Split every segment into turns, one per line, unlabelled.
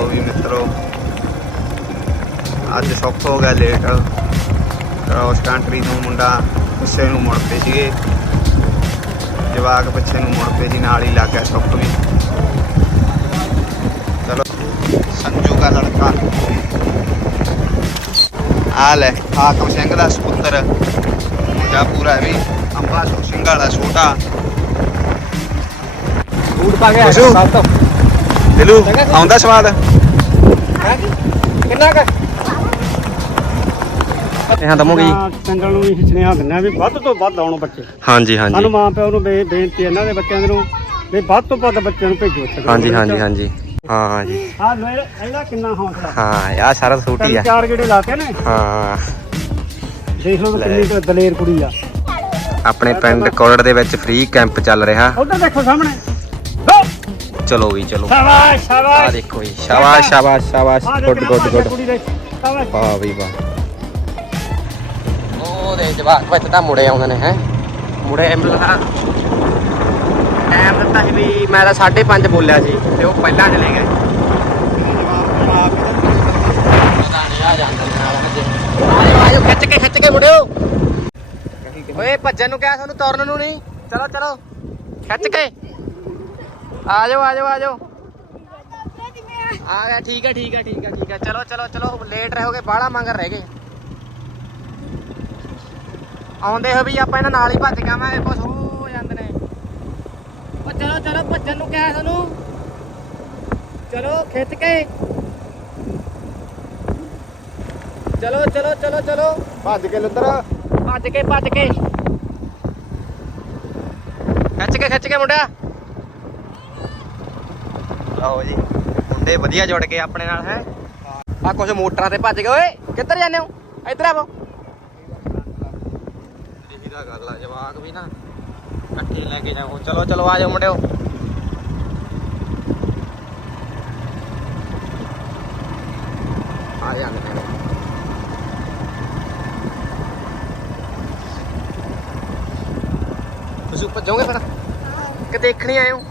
ਲਓ ਵੀ ਮਿੱਤਰੋ। ਅੱਜ ਸੁੱਖ ਹੋ ਗਿਆ ਲੇਟ ਕ੍ਰਾਸ ਕੰਟਰੀ ਤੋਂ ਮੁੰਡਾ ਪਿੱਛੇ ਨੂੰ ਮੁੜ ਪਏ ਸੀਗੇ। ਜਵਾਕ ਪਿੱਛੇ ਨੂੰ ਮੁੜ ਪਏ ਸੀ ਨਾਲ ਹੀ ਲੱਗ ਗਿਆ ਸੁੱਖ ਵੀ। ਚਲੋ ਸੰਜੂ ਦਾ ਲੜਕਾ। ਆ ਲੈ ਹਾਕਮ ਸਿੰਘ ਦਾ ਸੁਪੁੱਤਰ। ਮੁੰਡਾ ਪੂਰਾ ਹੈ ਵੀ ਅੰਬਾ ਸਿੰਘ ਵਾਲਾ ਛੋਟਾ।
ਬੂਟ ਪਾ ਕੇ
ਖੁਸ਼ੂ।
ਸਭ ਤੋਂ।
ਦਿਲੂ। ਆਉਂਦਾ ਸਵਾਦ?
ਹੈ? ਕਿੰਨਾ ਕ?
ਹਾਂ ਦਮੋਗੀ
ਚੰਗਲ ਨੂੰ ਇਹ ਸੁਨੇਹਾ ਦਿੰਦਾ ਵੀ ਵੱਧ ਤੋਂ ਵੱਧ ਆਉਣ ਬੱਚੇ।
ਹਾਂਜੀ
ਸਾਨੂੰ
ਹਾਂਜੀ
ਮਾਂ ਪਿਓ ਨੂੰ ਬੇਨਤੀ ਹੈ ਇਹਨਾਂ ਦੇ ਬੱਚਿਆਂ ਦੇ ਨੂੰ ਵੀ ਵੱਧ ਤੋਂ ਵੱਧ ਬੱਚਿਆਂ ਨੂੰ ਭੇਜੋ
ਹਾਂਜੀ ਹਾਂਜੀ ਹਾਂਜੀ। ਹਾਂ ਜੀ
ਆ ਲੈ ਇਹਦਾ ਕਿੰਨਾ ਹੌਸਲਾ।
ਹਾਂ ਯਾ ਸਾਰਾ ਛੋਟੀ
ਤਿੰਨ
ਆ।
ਚਾਰ ਜਿਹੜੇ ਲਾਤੇ ਨੇ।
ਹਾਂ।
ਦੇਖ ਲਓ। ਕਿੰਨੀ ਦਲੇਰ ਕੁੜੀ ਆ।
ਆਪਣੇ ਪਿੰਡ ਕੋਲੜ ਦੇ ਵਿੱਚ ਫ੍ਰੀ ਕੈਂਪ ਚੱਲ ਰਿਹਾ।
ਉਧਰ ਦੇਖੋ ਸਾਹਮਣੇ। ਹੋ!
ਚਲੋ ਵੀ ਚਲੋ।
ਸ਼ਾਬਾਸ਼
ਆ
ਸ਼ਾਬਾਸ਼
ਦੇਖੋ ਜੀ ਸ਼ਾਬਾਸ਼ ਸ਼ਾਬਾਸ਼ ਸ਼ਾਬਾਸ਼।
Good good good.
ਵਾਹ ਵੀ ਵਾਹ। ਉਹ ਦੇ ਜਵਾਕ ਵਿੱਚ ਤਾਂ ਮੁੜੇ ਆਉਂਦੇ ਨੇ ਹੈ। ਮੁੜੇ ਮਿਲਦਾ ਟਾਈਮ ਦਿੱਤਾ ਸੀ ਵੀ ਮੈਂ ਤਾਂ 5:30 ਬੋਲਿਆ ਸੀ ਤੇ ਉਹ ਪਹਿਲਾਂ ਚਲੇ ਗਏ। ਆ ਆਜੋ ਖਿੱਚ ਕੇ ਖਿੱਚ ਕੇ ਮੁੜਿਓ। ਓਏ ਭੱਜਣ ਨੂੰ ਕਿਹਾ ਤੁਹਾਨੂੰ ਤੁਰਨ ਨੂੰ ਨਹੀਂ। ਚਲੋ ਚਲੋ। ਖਿੱਚ ਕੇ। ਆਜੋ ਆਜੋ ਆਜੋ ਆ ਗਿਆ ਠੀਕ ਹੈ ਠੀਕ ਹੈ ਠੀਕ ਹੈ ਠੀਕ ਹੈ ਚਲੋ ਚਲੋ ਚਲੋ ਲੇਟ ਰਹੋਗੇ ਬਾਹਲਾ ਮੰਗਰ ਰਹਿ ਗਏ। ਆਉਂਦੇ ਹੋ ਵੀ ਆਪਾਂ ਇਹਨਾਂ ਨਾਲ ਹੀ ਭੱਜ ਜਾਵਾਂਗੇ ਕੁਛ ਹੋ ਜਾਂਦੇ ਨੇ। ਉਹ ਚਲੋ ਚਲੋ ਭੱਜਣ ਨੂੰ ਕਿਹਾ ਤੁਹਾਨੂੰ ਚਲੋ ਖਿੱਚ ਕੇ। ਚਲੋ ਚਲੋ ਚਲੋ ਚਲੋ। ਭੱਜ ਕੇ ਲੁੱਤਰ। ਭੱਜ ਕੇ ਭੱਜ ਕੇ। ਖਿੱਚ ਕੇ ਖਿੱਚ ਕੇ ਮੁੰਡਿਆ। ਲਓ ਜੀ। ਮੁੰਡੇ ਵਧੀਆ ਜੁੜ ਗਏ ਆਪਣੇ ਨਾਲ, ਹੈ। ਆ ਕੁਝ ਮੋਟਰਾਂ ਤੇ ਭੱਜ ਗਏ, ਓਏ। ਕਿੱਧਰ ਜਾਂਦੇ ਹੋ? ਇੱਧਰ ਆਵੋ ਇਹੀ ਦਾ ਗੱਲ ਆ ਜਵਾਕ ਵੀ ਨਾ। ਇਕੱਠੇ ਲੈ ਕੇ ਜਾਓ। ਚਲੋ ਚਲੋ, ਆ ਜਾਓ ਮੁੰਡਿਓ। ਆ ਜਾਂਦੇ ਨੇ। ਤੁਸੀਂ ਭੱਜੋਗੇ ਫਿਰ? ਕਿ ਦੇਖਣੀ ਆਏ ਹੋ?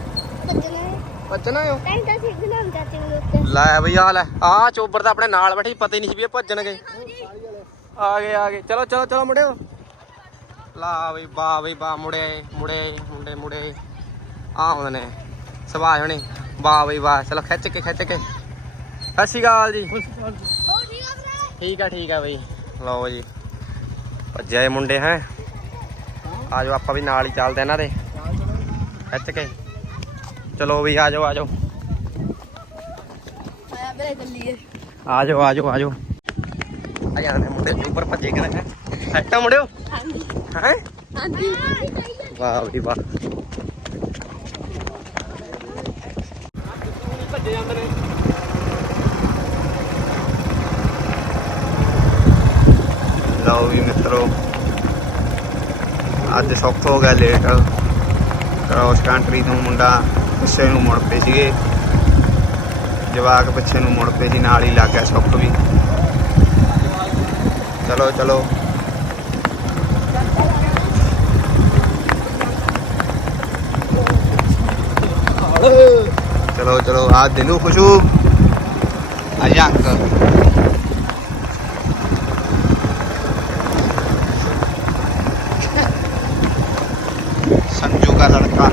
ਭੱਜਣਾ ਆਏ ਹੋ ਲੈ ਬਈ ਆ ਲੈ ਆ ਚੋਬਰ ਤਾਂ ਆਪਣੇ ਨਾਲ ਬੈਠੀ ਪਤਾ ਹੀ ਨਹੀਂ ਸੀ ਵੀ ਇਹ ਭੱਜਣਗੇ। ਆ ਗਏ ਆ ਗਏ। ਚਲੋ ਚਲੋ ਚਲੋ ਮੁੰਡਿਓ। ਲਾ ਬਈ ਵਾਹ ਬਈ ਵਾਹ ਮੁੜੇ ਮੁੜੇ ਮੁੰਡੇ ਮੁੜੇ ਆ ਆਉਂਦੇ ਨੇ ਸੁਭਾਅ ਹੋਣੀ। ਵਾਹ ਬਈ ਵਾਹ ਚਲੋ ਖਿੱਚ ਕੇ ਖਿੱਚ ਕੇ। ਸਤਿ ਸ਼੍ਰੀ ਅਕਾਲ ਜੀ। ਠੀਕ ਆ ਠੀਕ ਆ ਬਈ। ਲਓ ਜੀ ਭੱਜਿਆ ਇਹ ਮੁੰਡੇ ਹੈ। ਆ ਜਾਓ ਆਪਾਂ ਵੀ ਨਾਲ ਹੀ ਚੱਲਦੇ ਇਹਨਾਂ ਦੇ। ਖਿੱਚ ਕੇ। ਚਲੋ ਵੀ ਆ ਜਾਓ ਆ ਜਾਓ। ਆ ਜਾਓ ਆ ਜਾਓ ਆ ਜਾਓ। ਆ ਜਾਂਦੇ ਮੁੰਡੇ ਉੱਪਰ ਭੱਜੇ ਕਰ ਹੈ। ਸੱਟਾ ਮੁੰਡਿਓ? ਹੈ? ਵਾਹ ਵੀ ਵਾਹ।
ਭੱਜੇ ਜਾਂਦੇ ਨੇ
ਲਓ ਵੀ ਮਿੱਤਰੋ ਅੱਜ ਸੁੱਖ ਹੋ ਗਿਆ ਲੇਟ। ਕ੍ਰਾਸ ਕੰਟਰੀ ਤੋਂ ਮੁੰਡਾ ਪਿੱਛੇ ਨੂੰ ਮੁੜ ਪਏ ਸੀਗੇ ਜਵਾਕ ਪਿੱਛੇ ਨੂੰ ਮੁੜ ਪਏ ਸੀ ਨਾਲ ਹੀ ਲੱਗ ਗਿਆ ਸੁੱਖ ਵੀ ਚਲੋ ਚਲੋ ਚਲੋ ਚਲੋ ਆ ਦਿਨੂ ਖੁਸ਼ੂ ਆ ਯੰਕ संजू का लड़का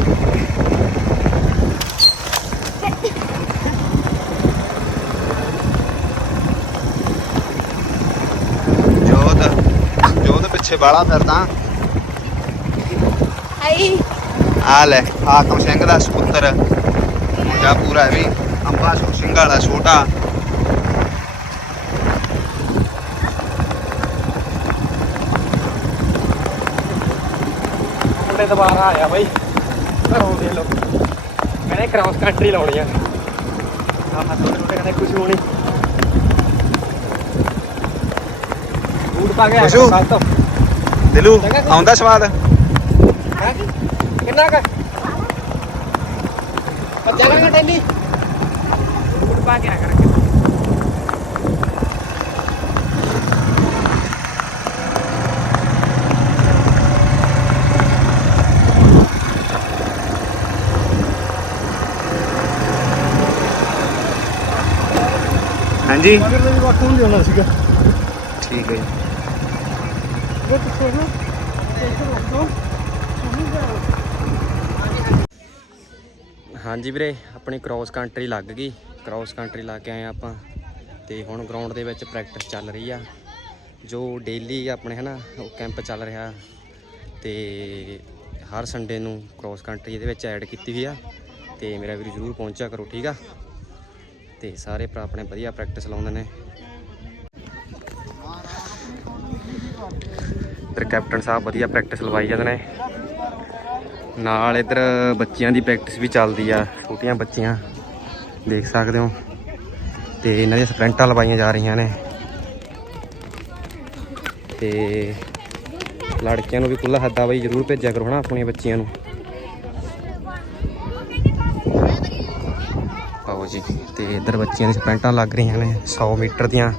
ਪਿੱਛੇ ਬਾਲਾ ਫਿਰਦਾ ਆ ਲੈ ਹਾਕਮ ਸਿੰਘ ਦਾ ਸੁਪੁੱਤਰ। ਮੁੰਡਾ ਪੂਰਾ ਹੈ ਵੀ ਅੰਬਾ ਸਿੰਘ ਵਾਲਾ ਛੋਟਾ।
ਮੁੰਡੇ ਦੁਬਾਰਾ ਆਇਆ ਬਾਈ। ਘਰੋਂ ਦੇ ਲੋ ਕਹਿੰਦੇ ਕ੍ਰਾਸ ਕੰਟਰੀ ਲਾਉਣੀ ਆ। ਆਹ ਛੋਟੇ ਛੋਟੇ ਕਹਿੰਦੇ ਕੁਝ ਹੋਣੀ ਬੂਟ ਪਾ ਕੇ
ਖੁਸ਼ੂ।
ਸਭ ਤੋਂ।
ਦਿਲੂ। ਆਉਂਦਾ ਸਵਾਦ?
ਕਿੰਨਾ ਕ? ਪੱਜਾ ਕਰਾਂਗਾ ਟੈਲੀ। ਪਾ ਕੇ ਕਰਾਂਗੇ
ਹਾਂਜੀ।
ਮਗਰ ਵੱਖ ਨੂੰ ਲਿਆਉਣਾ ਸੀਗਾ।
ਠੀਕ ਹੈ ਜੀ
ਉਹ ਕਿੱਥੇ ਨਾ ਇੱਥੇ ਰੱਖ ਦੋ
ਹਾਂਜੀ ਵੀਰੇ, ਆਪਣੀ ਕ੍ਰਾਸ ਕੰਟਰੀ ਲੱਗ ਗਈ। ਕ੍ਰਾਸ ਕੰਟਰੀ ਲਾ ਕੇ ਆਏ ਆ ਆਪਾਂ। ਤੇ ਹੁਣ ਗਰਾਊਂਡ ਦੇ ਵਿੱਚ ਪ੍ਰੈਕਟਿਸ ਚੱਲ ਰਹੀ ਆ। ਜੋ ਡੇਲੀ ਆਪਣੇ ਹਨਾ, ਉਹ ਕੈਂਪ ਚੱਲ ਰਿਹਾ। ਤੇ ਹਰ ਸੰਡੇ ਨੂੰ ਕ੍ਰਾਸ ਕੰਟਰੀ ਇਹਦੇ ਵਿੱਚ ਐਡ ਕੀਤੀ ਹੋਈ ਆ। ਤੇ ਮੇਰਾ ਵੀਰ ਜਰੂਰ ਪਹੁੰਚਿਆ ਕਰੋ, ਠੀਕ ਆ? ਤੇ ਸਾਰੇ ਭਰਾ ਆਪਣੇ ਵਧੀਆ ਪ੍ਰੈਕਟਿਸ ਲਾਉਂਦੇ ਨੇ। ਇੱਧਰ ਕੈਪਟਨ ਸਾਹਿਬ ਵਧੀਆ ਪ੍ਰੈਕਟਿਸ ਲਵਾਈ ਜਾਂਦੇ ਨੇ। ਨਾਲ ਇੱਧਰ ਬੱਚਿਆਂ ਦੀ ਪ੍ਰੈਕਟਿਸ ਵੀ ਚੱਲਦੀ ਆ, ਛੋਟੀਆਂ ਬੱਚੀਆਂ, ਦੇਖ ਸਕਦੇ ਹੋ। ਤੇ ਇਹਨਾਂ ਦੀਆਂ ਸਪ੍ਰਿੰਟਾਂ ਲਵਾਈਆਂ ਜਾ ਰਹੀਆਂ ਨੇ। ਤੇ ਲੜਕਿਆਂ ਨੂੰ ਵੀ ਖੁੱਲਾ ਹੱਦਾ ਬਈ, ਜ਼ਰੂਰ ਭੇਜਿਆ ਕਰੋ ਹਨਾ ਆਪਣੀਆਂ ਬੱਚੀਆਂ ਨੂੰ। ਆਓ ਜੀ, ਤੇ ਇੱਧਰ ਬੱਚਿਆਂ ਦੀਆਂ ਸਪ੍ਰਿੰਟਾਂ ਲੱਗ ਰਹੀਆਂ ਨੇ 100 ਮੀਟਰ ਦੀਆਂ।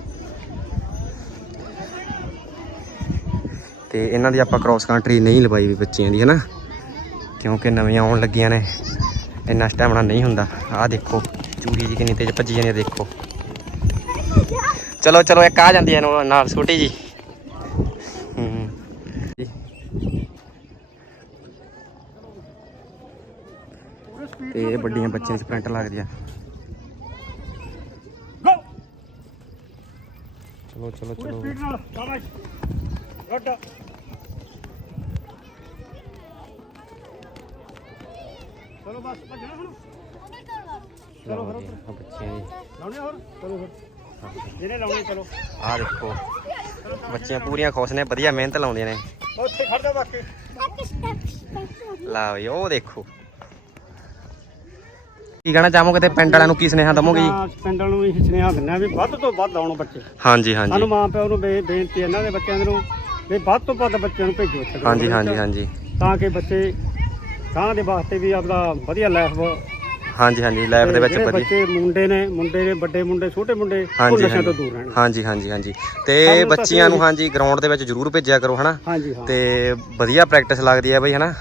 ਤੇ ਇਹਨਾਂ ਦੀ ਆਪਾਂ ਕ੍ਰਾਸ ਕੰਟਰੀ ਨਹੀਂ ਲਵਾਈ ਵੀ ਬੱਚਿਆਂ ਦੀ, ਹਨਾ? ਕਿਉਂਕਿ ਨਵੀਆਂ ਆਉਣ ਲੱਗੀਆਂ ਨੇ, ਇੰਨਾ ਸਟੈਮਨਾ ਨਹੀਂ ਹੁੰਦਾ। ਆਹ ਦੇਖੋ ਚੂਹੀ ਜੀ ਕਿੰਨੀ ਤੇਜ਼ ਭੱਜੀ ਜਾਂਦੀ ਦੇਖੋ। ਚਲੋ ਚਲੋ, ਇੱਕ ਆ ਜਾਂਦੀ ਹੈ ਨਾਲ- ਛੋਟੀ ਜੀ। ਹੂੰ। ਤੇ ਇਹ ਵੱਡੀਆਂ ਬੱਚਿਆਂ ਦੀ ਸਪ੍ਰਿੰਟ ਲੱਗਦੀ ਆ। ਚਲੋ ਚਲੋ ਚਲੋ
ਸਪੀਡ ਨਾਲ ਸ਼ਾਬਾਸ਼ ਗੁੱਡ ਚਲੋ ਬਸ ਭੱਜਣਾ ਹੁਣ।
ਚਲੋ ਆਹ ਬੱਚਿਆਂ ਦੀ
ਲਾਉਣੇ ਹੋਰ? ਚਲੋ ਫਿਰ। ਜਿਹਨੇ ਲਾਉਣੇ ਚਲੋ।
ਆਹ ਦੇਖੋ ਬੱਚੀਆਂ ਪੂਰੀਆਂ ਖੁਸ਼ ਨੇ ਵਧੀਆ ਮਿਹਨਤ ਲਾਉਂਦੀਆਂ ਨੇ।
ਉੱਥੇ ਖੜ ਜਾ ਬਾਕੀ।
ਲਓ ਜੀ ਉਹ ਦੇਖੋ। ਕੀ ਕਹਿਣਾ ਚਾਹੋਗੇ ਤੇ ਪਿੰਡ ਵਾਲਿਆਂ ਨੂੰ ਕੀ ਸੁਨੇਹਾ ਦਵੋਗੇ ਜੀ?
ਹਾਂ, ਪਿੰਡਾਂ ਨੂੰ ਇਹ ਸੁਨੇਹਾ ਆ ਵੀ ਵੱਧ ਤੋਂ ਵੱਧ ਆਉਣ ਬੱਚੇ।
ਹਾਂਜੀ
ਸਾਨੂੰ
ਹਾਂਜੀ
ਮਾਂ ਪਿਓ ਨੂੰ ਬੇ- ਬੇਨਤੀ ਹੈ ਇਹਨਾਂ ਦੇ ਬੱਚਿਆਂ ਨੂੰ ਵੀ ਵੱਧ ਤੋਂ ਵੱਧ ਬੱਚਿਆਂ ਨੂੰ ਭੇਜੋ ਇੱਥੇ।
ਹਾਂਜੀ ਹਾਂਜੀ ਹਾਂਜੀ।
ਤਾਂ ਕਿ ਬੱਚੇ ਗਾਂ ਦੇ ਵਾਸਤੇ ਵੀ ਆਪਦਾ ਵਧੀਆ ਲਾਈਫ
ਹਾਂਜੀ ਹਾਂਜੀ ਲਾਈਫ ਦੇ ਵਿੱਚ
ਜਿਹੜੇ
ਵਧੀਆ।
ਬੱਚੇ ਮੁੰਡੇ ਨੇ ਮੁੰਡੇ ਦੇ ਵੱਡੇ ਮੁੰਡੇ ਛੋਟੇ ਮੁੰਡੇ ਉਹ
ਹਾਂਜੀ
ਨਸ਼ਿਆਂ ਤੋਂ ਦੂਰ ਰਹਿਣ।
ਹਾਂਜੀ ਹਾਂਜੀ ਹਾਂਜੀ। ਤੇ
ਸਾਨੂੰ ਤਾਂ
ਬੱਚਿਆਂ ਨੂੰ ਹਾਂਜੀ ਗਰਾਊਂਡ ਦੇ ਵਿੱਚ ਜ਼ਰੂਰ ਭੇਜਿਆ ਕਰੋ ਹਨਾ?
ਹਾਂਜੀ ਹਾਂ।
ਤੇ ਵਧੀਆ ਪ੍ਰੈਕਟਿਸ ਲੱਗਦੀ ਹੈ ਬਈ ਹਨਾ?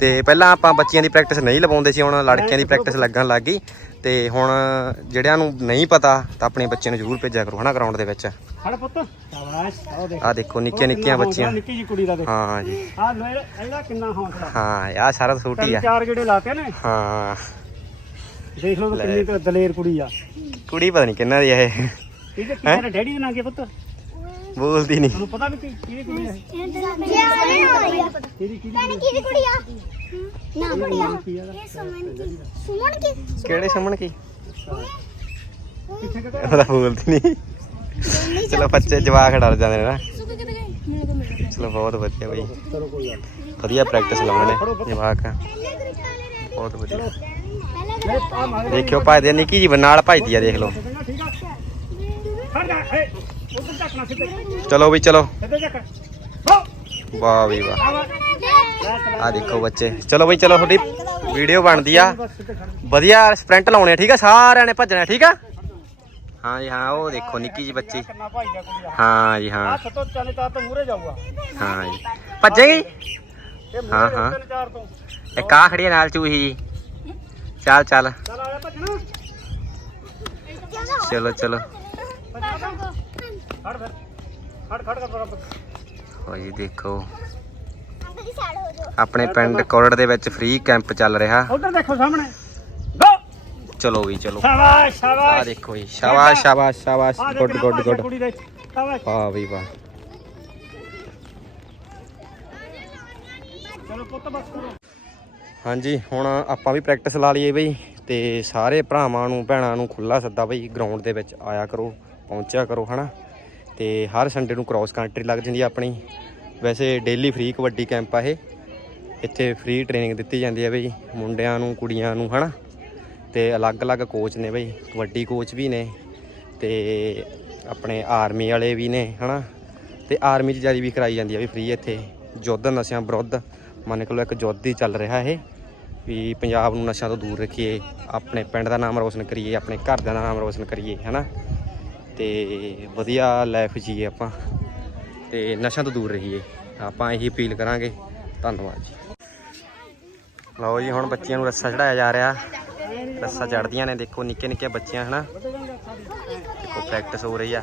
ਤੇ ਪਹਿਲਾਂ ਆਪਾਂ ਬੱਚਿਆਂ ਦੀ ਪ੍ਰੈਕਟਿਸ ਨਹੀਂ ਲਵਾਉਂਦੇ ਸੀ ਹੁਣ ਲੜਕਿਆਂ ਦੀ ਪ੍ਰੈਕਟਿਸ ਲੱਗਣ ਲੱਗ ਗਈ। ਤੇ ਹੁਣ ਜਿਹੜਿਆਂ ਨੂੰ ਨਹੀਂ ਪਤਾ ਤਾਂ ਆਪਣੇ ਬੱਚਿਆਂ ਨੂੰ ਜ਼ਰੂਰ ਭੇਜਿਆ ਕਰੋ ਹਨਾ ਗਰਾਊਂਡ ਦੇ ਵਿੱਚ।
ਹੜ ਪੁੱਤ ਸ਼ਾਬਾਸ਼ ਆਓ ਦੇਖ।
ਆਹ ਦੇਖੋ ਨਿੱਕੀਆਂ ਨਿੱਕੀਆਂ
ਕਿੰਨਾ
ਬੱਚੀਆਂ।
ਹੌਸਲਾ, ਨਿੱਕੀ ਜੀ ਕੁੜੀ ਦਾ ਦੇਖ।
ਹਾਂ ਜੀ।
ਆਹ ਲੈ ਇਹਦਾ ਕਿੰਨਾ ਹੌਸਲਾ।
ਹਾਂ ਆਹ ਸਾਰਾ
ਤਿੰਨ
ਆ।
ਚਾਰ ਜਿਹੜੇ ਲਾਤੇ ਨੇ।
ਹਾਂ।
ਦੇਖ ਲਓ ਤਾਂ। ਕਿੰਨੀ ਕੁ ਦਲੇਰ ਕੁੜੀ ਆ।
ਕੁੜੀ ਪਤਾ ਨਹੀਂ ਕਿੰਨਾ ਦੀ ਆ ਇਹ।
ਇਹਦੇ ਕੀ ਤੇਰਾ ਡੈਡੀ ਦਾ ਨਾਂ ਕੀ ਆ ਪੁੱਤ।
ਬੋਲਦੀ ਨਹੀਂ
ਤੁਹਾਨੂੰ ਪਤਾ ਵੀ ਕੀ ਕਿਹਦੀ ਕੁੜੀ ਆ ਇਹ? ਕਿਹਦੀ ਕਿਹਦੀ ਕੁੜੀ ਆ? ਕੀ ਆ? ਇਹਦਾ?
ਕਿਹੜੇ ਸਮਣ ਕੀ?
ਕਿੱਥੇ ਕਿੱਥੇ?
ਉਹਦਾ ਬੋਲਦੀ ਨਹੀਂ ਚਲੋ ਬੱਚੇ ਜਵਾਕ ਡਰ ਜਾਂਦੇ ਨੇ ਨਾ। ਚਲੋ ਬਹੁਤ ਵਧੀਆ ਬਈ।
ਚਲੋ ਕੋਈ ਗੱਲ ਨੀ।
ਵਧੀਆ ਪ੍ਰੈਕਟਿਸ ਲਾਉਂਦੇ ਨੇ ਜਵਾਕ ਬਹੁਤ ਵਧੀਆ। ਦੇਖਿਓ ਭਜਦੇ ਆ, ਨਿੱਕੀ ਜੀ ਨਾਲ ਭਜਦੀ ਆ ਦੇਖ ਲਓ। ਚਲੋ ਬਈ ਚਲੋ। ਵਾਹ ਵੀ ਵਾਹ।
ਆ ਵਾ
ਦੇਖੋ ਬੱਚੇ। ਚਲੋ ਬਈ ਚਲੋ ਤੁਹਾਡੀ ਵੀਡੀਓ ਬਣਦੀ ਆ। ਵਧੀਆ ਸਪ੍ਰਿੰਟ ਲਾਉਣੇ ਆ ਠੀਕ ਆ? ਸਾਰਿਆਂ ਨੇ ਭੱਜਣਾ ਠੀਕ ਆ? ਹਾਂ ਜੀ ਹਾਂ ਉਹ ਦੇਖੋ ਨਿੱਕੀ ਜੀ ਬੱਚੀ।
ਭਾਈ ਦਾ
ਹਾਂ ਜੀ ਹਾਂ।
ਆ ਸਤੋ ਚਲੇ ਤਾਂ ਤਾਂ ਮੂਰੇ ਜਾਊਗਾ।
ਹਾਂ ਜੀ। ਭੱਜੇਗੀ? ਹਾਂ, ਹਾਂ। ਇੱਕ ਆ ਖੜੀ ਆ ਨਾਲ ਚੂਹੀ ਜੀ। ਚੱਲ ਚੱਲ।
ਚੱਲ ਆ ਜਾ ਭੱਜਣਾ
ਚਲੋ।
ਖੜ ਫਿਰ ਖੜ ਖੜ ਕਰ ਬਰਾਬਰ
ਹੋ ਜੀ ਦੇਖੋ। ਆਪਣੇ ਪਿੰਡ ਕੋਰੜ ਦੇ ਵਿੱਚ ਫ੍ਰੀ ਕੈਂਪ ਚੱਲ ਰਿਹਾ।
ਉਧਰ ਦੇਖੋ ਸਾਹਮਣੇ। ਗੋ
ਚਲੋ ਵੀ ਚਲੋ।
ਸ਼ਾਬਾਸ਼
ਆ
ਸ਼ਾਬਾਸ਼
ਦੇਖੋ ਜੀ ਸ਼ਾਬਾਸ਼ ਸ਼ਾਬਾਸ਼ ਸ਼ਾਬਾਸ਼।
ਆ
ਗੁੱਡ ਗੁੱਡ ਗੁੱਡ।
ਕੁੜੀ ਦੇ ਸ਼ਾਬਾਸ਼।
ਵਾਹ ਵੀ ਵਾਹ।
ਚਲੋ ਪੁੱਤ ਬਸ ਕਰੋ।
ਹਾਂਜੀ, ਹੁਣ ਆਪਾਂ ਵੀ ਪ੍ਰੈਕਟਿਸ ਲਾ ਲਈਏ ਬਈ ਤੇ ਸਾਰੇ ਭਰਾਵਾਂ ਨੂੰ, ਭੈਣਾਂ ਨੂੰ ਖੁੱਲਾ ਸੱਦਾ ਬਈ ਗਰਾਊਂਡ ਦੇ ਵਿੱਚ ਆਇਆ ਕਰੋ, ਪਹੁੰਚਿਆ ਕਰੋ, ਹਨਾ? ਤੇ ਹਰ ਸੰਡੇ ਨੂੰ ਕ੍ਰਾਸ ਕੰਟਰੀ ਲੱਗ ਜਾਂਦੀ ਆ ਆਪਣੀ। ਵੈਸੇ ਡੇਲੀ ਫ੍ਰੀ ਕਬੱਡੀ ਕੈਂਪ ਆ ਇਹ। ਇੱਥੇ ਫ੍ਰੀ ਟ੍ਰੇਨਿੰਗ ਦਿੱਤੀ ਜਾਂਦੀ ਹੈ ਬਈ ਮੁੰਡਿਆਂ ਨੂੰ, ਕੁੜੀਆਂ ਨੂੰ, ਹਨਾ? ਤੇ ਅਲੱਗ-ਅਲੱਗ ਕੋਚ ਨੇ ਬਈ, ਕਬੱਡੀ ਕੋਚ ਵੀ ਨੇ ਤੇ ਆਪਣੇ ਆਰਮੀ ਵਾਲੇ ਵੀ ਨੇ, ਹਨਾ? ਤੇ ਆਰਮੀ 'ਚ ਜਾਰੀ ਵੀ ਕਰਾਈ ਜਾਂਦੀ ਆ ਵੀ ਫ੍ਰੀ ਇੱਥੇ। ਯੁੱਧ ਨਸ਼ਿਆਂ ਵਿਰੁੱਧ ਮੰਨ ਕੇ ਲਓ ਇੱਕ ਯੁੱਧ ਹੀ ਚੱਲ ਰਿਹਾ ਇਹ, ਵੀ ਪੰਜਾਬ ਨੂੰ ਨਸ਼ਿਆਂ ਤੋਂ ਦੂਰ ਰੱਖੀਏ, ਆਪਣੇ ਪਿੰਡ ਦਾ ਨਾਮ ਰੋਸ਼ਨ ਕਰੀਏ, ਆਪਣੇ ਘਰ ਦਾ ਨਾਮ ਰੋਸ਼ਨ ਕਰੀਏ, ਹਨਾ? ਤੇ ਵਧੀਆ ਲਾਈਫ ਜੀਏ ਆਪਾਂ, ਤੇ ਨਸ਼ਿਆਂ ਤੋਂ ਦੂਰ ਰਹੀਏ। ਆਪਾਂ ਇਹੀ ਅਪੀਲ ਕਰਾਂਗੇ। ਧੰਨਵਾਦ ਜੀ। ਲਓ ਜੀ, ਹੁਣ ਬੱਚਿਆਂ ਨੂੰ ਰੱਸਾ ਚੜਾਇਆ ਜਾ ਰਿਹਾ। ਰੱਸਾ ਚੜਦੀਆਂ ਨੇ, ਦੇਖੋ ਨਿੱਕੇ ਨਿੱਕੇ ਬੱਚੀਆਂ, ਹਨਾ? ਦੇਖੋ ਪ੍ਰੈਕਟਿਸ ਹੋ ਰਹੀ ਆ।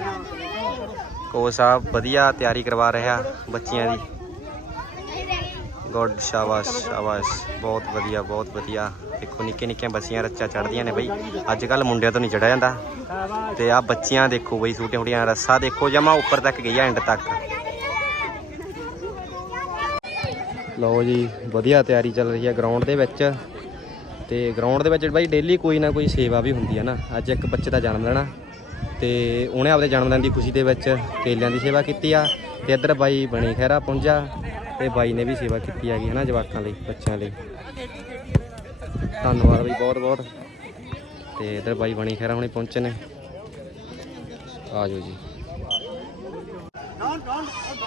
ਕੋਚ ਸਾਹਿਬ ਵਧੀਆ ਤਿਆਰੀ ਕਰਵਾ ਰਿਹਾ ਬੱਚਿਆਂ ਦੀ। ਗੁੱਡ ਸ਼ਾਬਾਸ਼ ਸ਼ਾਬਾਸ਼। ਬਹੁਤ ਵਧੀਆ ਬਹੁਤ ਵਧੀਆ। ਦੇਖੋ ਨਿੱਕੇ ਨਿੱਕੀਆਂ ਬੱਚੀਆਂ ਰੱਚਾ ਚੜਦੀਆਂ ਨੇ ਬਈ। ਅੱਜ ਕੱਲ ਮੁੰਡਿਆਂ ਤੋਂ ਨਹੀਂ ਚੜਿਆ ਜਾਂਦਾ। ਤੇ ਆ ਬੱਚੀਆਂ ਦੇਖੋ ਬਈ, ਛੋਟੀਆਂ ਛੋਟੀਆਂ ਰੱਸਾ ਦੇਖੋ, ਜਮਾ ਉੱਪਰ ਤੱਕ ਗਈ ਆ ਐਂਡ ਤੱਕ। ਲਓ ਜੀ, ਵਧੀਆ ਤਿਆਰੀ ਚੱਲ ਰਹੀ ਹੈ ਗਰਾਊਂਡ ਦੇ ਵਿੱਚ। ਤੇ ਗਰਾਊਂਡ ਦੇ ਵਿੱਚ ਬਾਈ ਡੇਲੀ ਕੋਈ ਨਾ ਕੋਈ ਸੇਵਾ ਵੀ ਹੁੰਦੀ ਹੈ ਨਾ। ਅੱਜ ਇੱਕ ਬੱਚੇ ਦਾ ਜਨਮ ਦਿਨ ਆ। ਤੇ ਉਹਨੇ ਆਪਦੇ ਜਨਮ ਦਿਨ ਦੀ ਖੁਸ਼ੀ ਦੇ ਵਿੱਚ ਕੇਲਿਆਂ ਦੀ ਸੇਵਾ ਕੀਤੀ ਆ। ਤੇ ਇੱਧਰ ਬਾਈ ਬਣੀ ਖੈਰਾ ਪਹੁੰਚਾ ਤੇ ਬਾਈ ਨੇ ਵੀ ਸੇਵਾ ਕੀਤੀ ਹੈਗੀ ਹੈ ਨਾ ਜਵਾਕਾਂ ਲਈ ਬੱਚਿਆਂ ਲਈ। ਧੰਨਵਾਦ ਬਈ ਬਹੁਤ ਬਹੁਤ। ਤੇ ਇੱਧਰ ਬਾਈ ਬਣੀ ਖੈਰਾ ਹੁਣੇ ਪਹੁੰਚੇ ਨੇ। ਆ ਜਾਓ ਜੀ।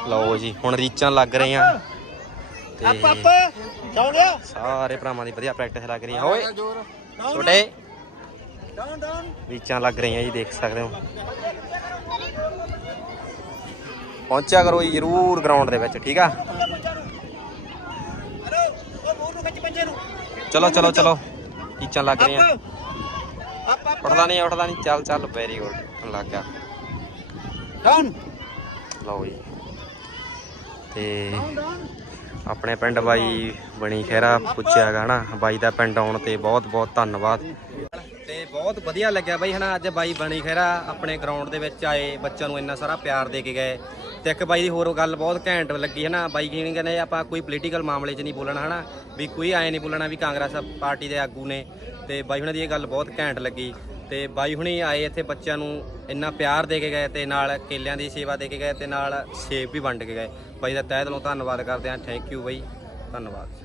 ਲਓ ਜੀ ਹੁਣ ਰੀਚਾਂ ਲੱਗ ਰਹੀਆਂ। ਤੇ ਸਾਰੇ ਭਰਾਵਾਂ ਦੀ ਵਧੀਆ ਪ੍ਰੈਕਟਿਸ ਲੱਗ ਰਹੀ ਹੈ ਓਏ ਛੋਟੇ। ਰੀਚਾਂ ਲੱਗ ਰਹੀਆਂ ਜੀ ਦੇਖ ਸਕਦੇ ਹੋ। ਪਹੁੰਚਿਆ ਕਰੋ ਜੀ ਜ਼ਰੂਰ ਗਰਾਊਂਡ ਦੇ ਵਿੱਚ ਠੀਕ ਆ
ਹਲੋ ਉਹ ਨੂੰ
ਚਲੋ ਚਲੋ ਚਲੋ। ਰੀਚਾਂ ਲੱਗ ਰਹੀਆਂ।
ਅਪ ਅਪ
ਉੱਠਦਾ ਨਹੀਂ ਉੱਠਦਾ ਨਹੀਂ। ਚੱਲ ਚੱਲ ਵੈਰੀ ਗੁੱਡ ਲੱਗ ਗਿਆ।
ਡਾਊਨ
ਲਓ ਜੀ। ਤੇ ਆਪਣੇ ਪਿੰਡ ਬਾਈ ਬਣੀ ਖਹਿਰਾ ਪੁੱਛਿਆਗਾ ਹਨਾ ਬਾਈ ਦਾ ਪਿੰਡ ਆਉਣ ਤੇ ਬਹੁਤ ਬਹੁਤ ਧੰਨਵਾਦ। ਬਹੁਤ ਵਧੀਆ ਲੱਗਿਆ ਬਾਈ, ਹਨਾ? ਅੱਜ ਬਾਈ ਬਣੀ ਖਹਿਰਾ ਆਪਣੇ ਗਰਾਊਂਡ ਦੇ ਵਿੱਚ ਆਏ, ਬੱਚਿਆਂ ਨੂੰ ਇੰਨਾ ਸਾਰਾ ਪਿਆਰ ਦੇ ਕੇ ਗਏ। ਤੇ ਇੱਕ ਬਾਈ ਦੀ ਹੋਰ ਗੱਲ ਬਹੁਤ ਘੈਂਟ ਲੱਗੀ, ਹਨਾ? ਬਾਈ ਕੀ ਕਹਿੰਦੇ, ਆਪਾਂ ਕੋਈ ਪੋਲੀਟੀਕਲ ਮਾਮਲੇ 'ਚ ਨਹੀਂ ਬੋਲਣਾ, ਹਨਾ? ਵੀ ਕੋਈ ਆਏ ਨਹੀਂ ਬੋਲਣਾ ਵੀ ਕਾਂਗਰਸ ਪਾਰਟੀ ਦੇ ਆਗੂ ਨੇ। ਤੇ ਬਾਈ ਹੁਣਾਂ ਦੀ ਇਹ ਗੱਲ ਬਹੁਤ ਘੈਂਟ ਲੱਗੀ। ਤੇ ਬਾਈ ਹੁਣੀ ਆਏ ਇੱਥੇ ਬੱਚਿਆਂ ਨੂੰ ਇੰਨਾ ਪਿਆਰ ਦੇ ਕੇ ਗਏ ਤੇ ਨਾਲ ਕੇਲਿਆਂ ਦੀ ਸੇਵਾ ਦੇ ਕੇ ਗਏ ਤੇ ਨਾਲ ਸੇਬ ਵੀ ਵੰਡ ਕੇ ਗਏ। ਬਾਈ ਦਾ ਤਹਿ ਦਿਲੋਂ ਧੰਨਵਾਦ ਕਰਦੇ ਹਾਂ। ਥੈਂਕ ਯੂ ਬਾਈ। ਧੰਨਵਾਦ।